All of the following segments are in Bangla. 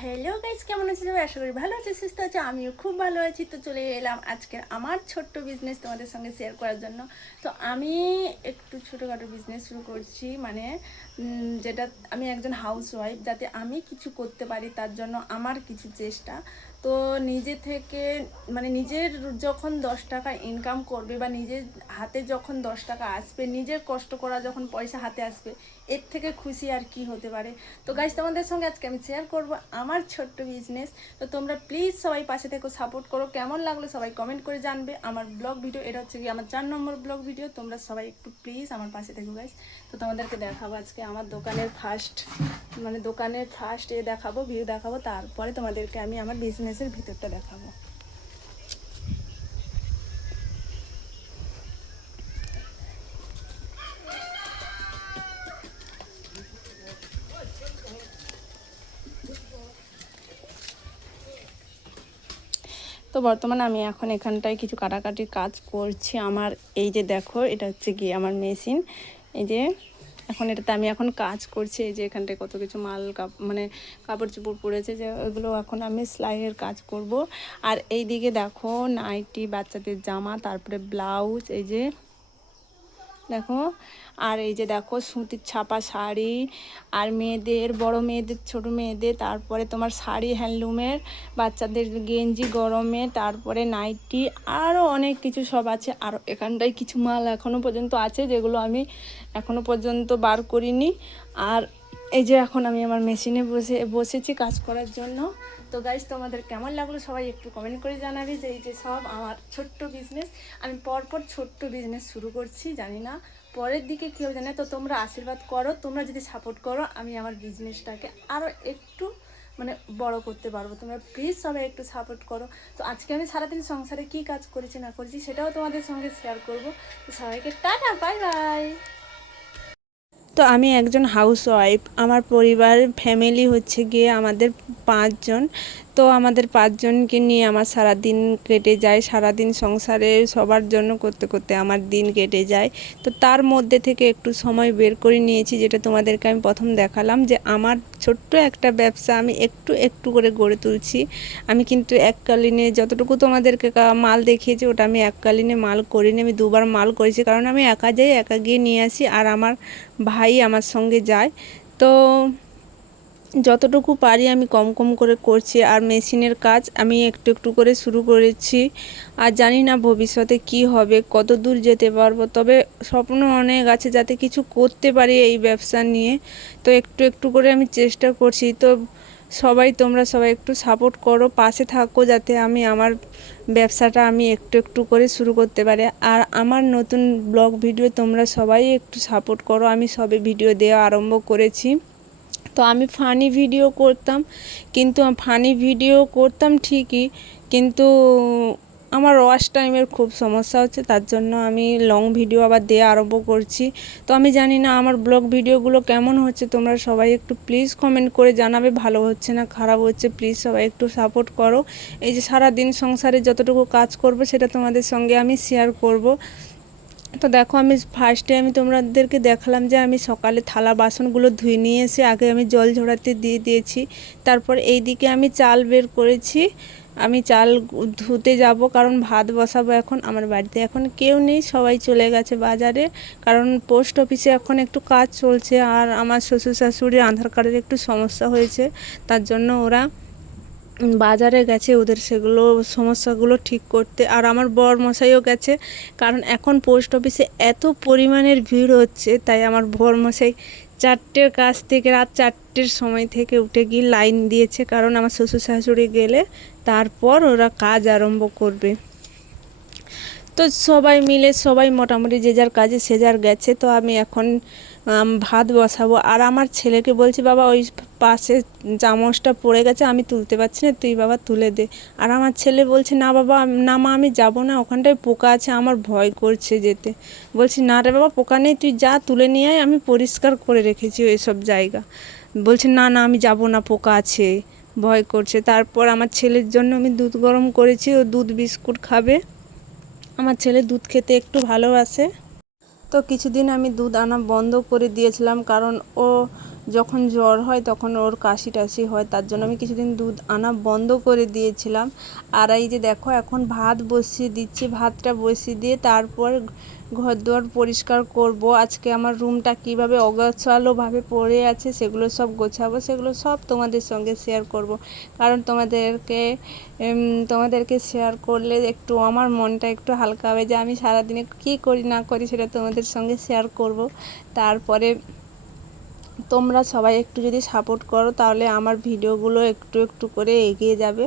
হ্যালো গাইস, কেমন আছেন? আশা করি ভালো আছে, সুস্থ আছে। আমিও খুব ভালো আছি। তো চলে এলাম আজকের আমার ছোট্ট বিজনেস তোমাদের সঙ্গে শেয়ার করার জন্য। তো আমি একটু ছোটোখাটো বিজনেস শুরু করছি, মানে যেটা আমি একজন হাউস ওয়াইফ, যাতে আমি কিছু করতে পারি তার জন্য আমার কিছু চেষ্টা। তো নিজে থেকে মানে নিজের যখন 10 টাকা ইনকাম করবে বা নিজের হাতে যখন 10 টাকা আসবে, নিজের কষ্ট করা যখন পয়সা হাতে আসবে, এর থেকে খুশি আর কি হতে পারে। তো গাইস, তোমাদের সঙ্গে আজকে আমি শেয়ার করব আমার ছোট্ট বিজনেস। তো তোমরা প্লিজ সবাই পাশে থেকে সাপোর্ট করো। কেমন লাগলো সবাই কমেন্ট করে জানবে। আমার ব্লগ ভিডিও, এটা হচ্ছে কি আমার 4 নম্বর ব্লগ ভিডিও। তোমরা সবাই একটু প্লিজ আমার পাশে থেকো গাইস। তো তোমাদেরকে দেখাবো আজকে আমার দোকানের ফার্স্ট দেখাবো, ভিউ দেখাবো, তারপরে তোমাদেরকে আমি আমার বিজনেসের ভিতরটা দেখাবো। তো বর্তমানে আমি এখন এখানটায় কিছু কাটাকাটির কাজ করছি। আমার এই যে দেখো, এটা হচ্ছে কি আমার মেশিন। এই যে এখন এটাতে আমি এখন কাজ করছি। এই যে এখানটায় কত কিছু মাল মানে কাপড় চোপড় পড়েছে, যে ওইগুলো এখন আমি সেলাইয়ের কাজ করব। আর এই দিকে দেখো নাইটি, বাচ্চাদের জামা, তারপরে ব্লাউজ, এই যে দেখো। আর এই যে দেখো সুতির ছাপা শাড়ি, আর মেয়েদের, বড় মেয়েদের, ছোট মেয়েদের, তারপরে তোমার শাড়ি হ্যান্ডলুমের, বাচ্চাদের গেঞ্জি গরমে, তারপরে নাইটি, আরও অনেক কিছু সব আছে। আর এখানটায় কিছু মাল এখনও পর্যন্ত আছে যেগুলো আমি এখনও পর্যন্ত বার করিনি। আর এই যে এখন আমি আমার মেশিনে বসেছি কাজ করার জন্য। তো গাইজ, তোমাদের কেমন লাগলো সবাই একটু কমেন্ট করে জানাবি। যে এই যে সব আমার ছোট্ট বিজনেস, আমি পরপর ছোট্ট বিজনেস শুরু করছি, জানি না পরের দিকে কেউ জানে। তো তোমরা আশীর্বাদ করো, তোমরা যদি সাপোর্ট করো আমি আমার বিজনেসটাকে আরও একটু মানে বড় করতে পারবো। তোমরা প্লিজ সবাই একটু সাপোর্ট করো। তো আজকে আমি সারাদিন সংসারে কি কাজ করেছি না করেছি সেটাও তোমাদের সঙ্গে শেয়ার করবো। তো সবাইকে টাটা, বাই বাই। তো আমি একজন হাউস ওয়াইফ। আমার পরিবার ফ্যামিলি হচ্ছে গিয়ে আমাদের 5 জন। তো আমাদের 5 জনকে নিয়ে আমার সারা দিন কেটে যায়। সারাদিন সংসারে সবার জন্য করতে করতে আমার দিন কেটে যায়। তো তার মধ্যে থেকে একটু সময় বের করে নিয়েছি, যেটা তোমাদেরকে আমি প্রথম দেখালাম, যে আমার ছোট্ট একটা ব্যবসা আমি একটু একটু করে গড়ে তুলছি। আমি কিন্তু এককালীনে যতটুকু তোমাদেরকে মাল দেখিয়েছি, ওটা আমি এককালীনে মাল করিনি, আমি 2বার মাল করেছি। কারণ আমি একা যাই, একা গিয়ে নিয়ে আসি, আর আমার ভাই আমার সঙ্গে যায়। তো যতটুকু পারি আমি কম কম করে করছি। আর মেশিনের কাজ আমি একটু একটু করে শুরু করেছি। আর জানি না ভবিষ্যতে কি হবে, কত দূর যেতে পারবো, তবে স্বপ্ন অনেক আছে যাতে কিছু করতে পারি এই ব্যবসা নিয়ে। তো একটু একটু করে আমি চেষ্টা করছি। তো তোমরা সবাই একটু সাপোর্ট করো, পাশে থাকো, যাতে আমি আমার ব্যবসাটা আমি একটু একটু করে শুরু করতে পারি। আর আমার নতুন ব্লগ ভিডিও তোমরা সবাই একটু সাপোর্ট করো। আমি সবে ভিডিও দেওয়া আরম্ভ করেছি। তো আমি ফানি ভিডিও করতাম, কিন্তু ফানি ভিডিও করতাম ঠিকই, কিন্তু আমার ওয়াচ টাইমের খুব সমস্যা হচ্ছে, তার জন্য আমি লং ভিডিও আবার দেওয়া আরম্ভ করছি। তো আমি জানি না আমার ব্লগ ভিডিওগুলো কেমন হচ্ছে, তোমরা সবাই একটু প্লিজ কমেন্ট করে জানাবে, ভালো হচ্ছে না খারাপ হচ্ছে। প্লিজ সবাই একটু সাপোর্ট করো। এই যে সারা দিন সংসারে যতটুকু কাজ করব সেটা তোমাদের সঙ্গে আমি শেয়ার করব। তো দেখো, আমি ফার্স্টে আমি তোমাদেরকে দেখালাম যে আমি সকালে থালা বাসনগুলো ধুয়ে নিয়ে এসে আগে আমি জল ঝরাতে দিয়ে দিয়েছি। তারপর এই দিকে আমি চাল বের করেছি। আমি চাল ধুতে যাব, কারণ ভাত বসাবো এখন। আমার বাড়িতে এখন কেউ নেই, সবাই চলে গেছে বাজারে, কারণ পোস্ট অফিসে এখন একটু কাজ চলছে। আর আমার শ্বশুর শাশুড়ির আধার কার্ডের একটু সমস্যা হয়েছে, তার জন্য ওরা বাজারে গেছে ওদের সেগুলো সমস্যাগুলো ঠিক করতে। আর আমার বর মশাইও গেছে, কারণ এখন পোস্ট অফিসে এত পরিমাণের ভিড় হচ্ছে, তাই আমার বর মশাই 4টের কাছ থেকে রাত 4টের সময় থেকে উঠে গিয়ে লাইন দিয়েছে, কারণ আমার শ্বশুর শাশুড়ি গেলে তারপর ওরা কাজ আরম্ভ করবে। তো সবাই মিলে সবাই মোটামুটি যে যার কাজে সে যার গেছে। তো আমি এখন ভাত বসাবো। আর আমার ছেলেকে বলছি, বাবা ওই পাশে চামচটা পড়ে গেছে, আমি তুলতে পারছি না, তুই বাবা তুলে দে। আর আমার ছেলে বলছে, না বাবা, না মা, আমি যাব না, ওখানটায় পোকা আছে, আমার ভয় করছে যেতে। বলছি, না রে বাবা, পোকা নেই, তুই যা, তুলে নিয়ে আয়, আমি পরিষ্কার করে রেখেছি ওই সব জায়গা। বলছে, না না, আমি যাব না, পোকা আছে, ভয় করছে। তারপর আমার ছেলের জন্য আমি দুধ গরম করেছি, ও দুধ বিস্কুট খাবে। আমার ছেলে দুধ খেতে একটু ভালোবাসে। তো কিছুদিন আমি দুধ আনা বন্ধ করে দিয়েছিলাম, কারণ ও যখন জ্বর হয় তখন ওর কাশি টাশি হয়, তার জন্য আমি কিছুদিন দুধ আনা বন্ধ করে দিয়েছিলাম। আর এই যে দেখো এখন ভাত বসিয়ে দিচ্ছি, ভাতটা বসিয়ে দিয়ে তারপর ঘর দুয়ার পরিষ্কার করব। আজকে আমার রুমটা কিভাবে অগোছালোভাবে পড়ে আছে সেগুলো সব গোছাবো, সেগুলো সব তোমাদের সঙ্গে শেয়ার করব। কারণ তোমাদেরকে শেয়ার করলে একটু আমার মনটা একটু হালকা হবে, যে আমি সারাদিনে কী করি না করি সেটা তোমাদের সঙ্গে শেয়ার করব। তারপরে তোমরা সবাই একটু যদি সাপোর্ট করো তাহলে আমার ভিডিওগুলো একটু একটু করে এগিয়ে যাবে।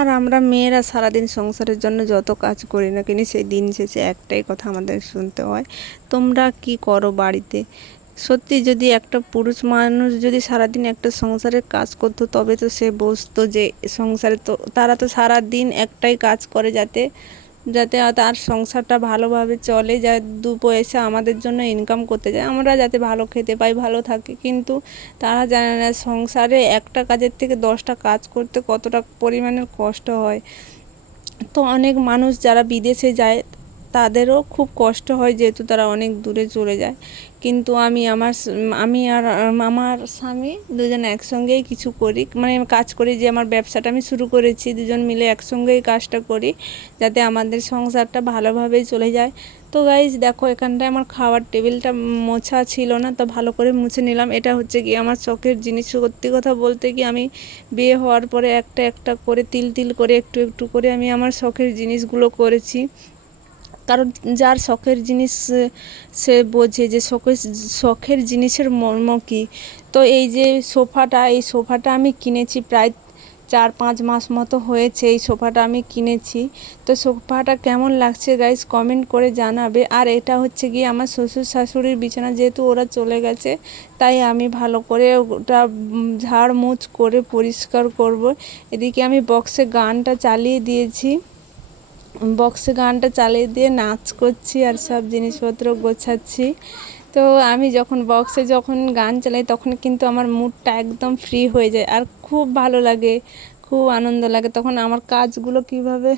আর আমরা মেয়েরা সারাদিন সংসারের জন্য যত কাজ করি না কিনি, সেই দিন শেষে একটাই কথা আমাদের শুনতে হয়, তোমরা কি করো বাড়িতে। সত্যি যদি একটা পুরুষ মানুষ যদি সারাদিন একটা সংসারের কাজ করতো তবে তো সে বুঝতো যে সংসারে তো তারা তো সারাদিন একটাই কাজ করে, যাতে যাতে তার সংসারটা ভালোভাবে চলে, যা দু পয়সা আমাদের জন্য ইনকাম করতে যায়, আমরা যাতে ভালো খেতে পাই, ভালো থাকি। কিন্তু তারা জানে না সংসারে একটা কাজের থেকে 10টা কাজ করতে কতটা পরিমাণের কষ্ট হয়। তো অনেক মানুষ যারা বিদেশে যায় তাদেরও খুব কষ্ট হয়, যেহেতু তারা অনেক দূরে চলে যায়। কিন্তু আমি আর আমার স্বামী দুজন একসঙ্গেই কিছু করি, মানে কাজ করি, যে আমার ব্যবসাটা আমি শুরু করেছি, দুজন মিলে একসঙ্গেই কাজটা করি যাতে আমাদের সংসারটা ভালোভাবেই চলে যায়। তো গাইজ দেখো এখানটায় আমার খাওয়ার টেবিলটা মোছা ছিল না, তো ভালো করে মুছে নিলাম। এটা হচ্ছে কি আমার শখের জিনিস। সত্যি কথা বলতে কি আমি বিয়ে হওয়ার পরে একটা একটা করে তিল তিল করে একটু একটু করে আমি আমার শখের জিনিসগুলো করেছি। কারণ যার শখের জিনিস সে বোঝে যে শখের জিনিসের মর্ম কী। তো এই যে এই সোফাটা আমি কিনেছি প্রায় 4-5 মাস মতো হয়েছে এই সোফাটা আমি কিনেছি। তো সোফাটা কেমন লাগছে গাইস কমেন্ট করে জানাবে। আর এটা হচ্ছে গিয়ে আমার শ্বশুর শাশুড়ির বিছানা, যেহেতু ওরা চলে গেছে তাই আমি ভালো করে ওটা ঝাড়মুছ করে পরিষ্কার করব। এদিকে আমি বক্সে গানটা চালিয়ে দিয়েছি, দিয়ে নাচ করছি আর সব জিনিসপত্র গোছাচ্ছি। তো আমি যখন গান চালাই তখন কিন্তু আমার মুডটা একদম ফ্রি হয়ে যায় আর খুব ভালো লাগে, খুব আনন্দ লাগে। তখন আমার কাজগুলো কিভাবে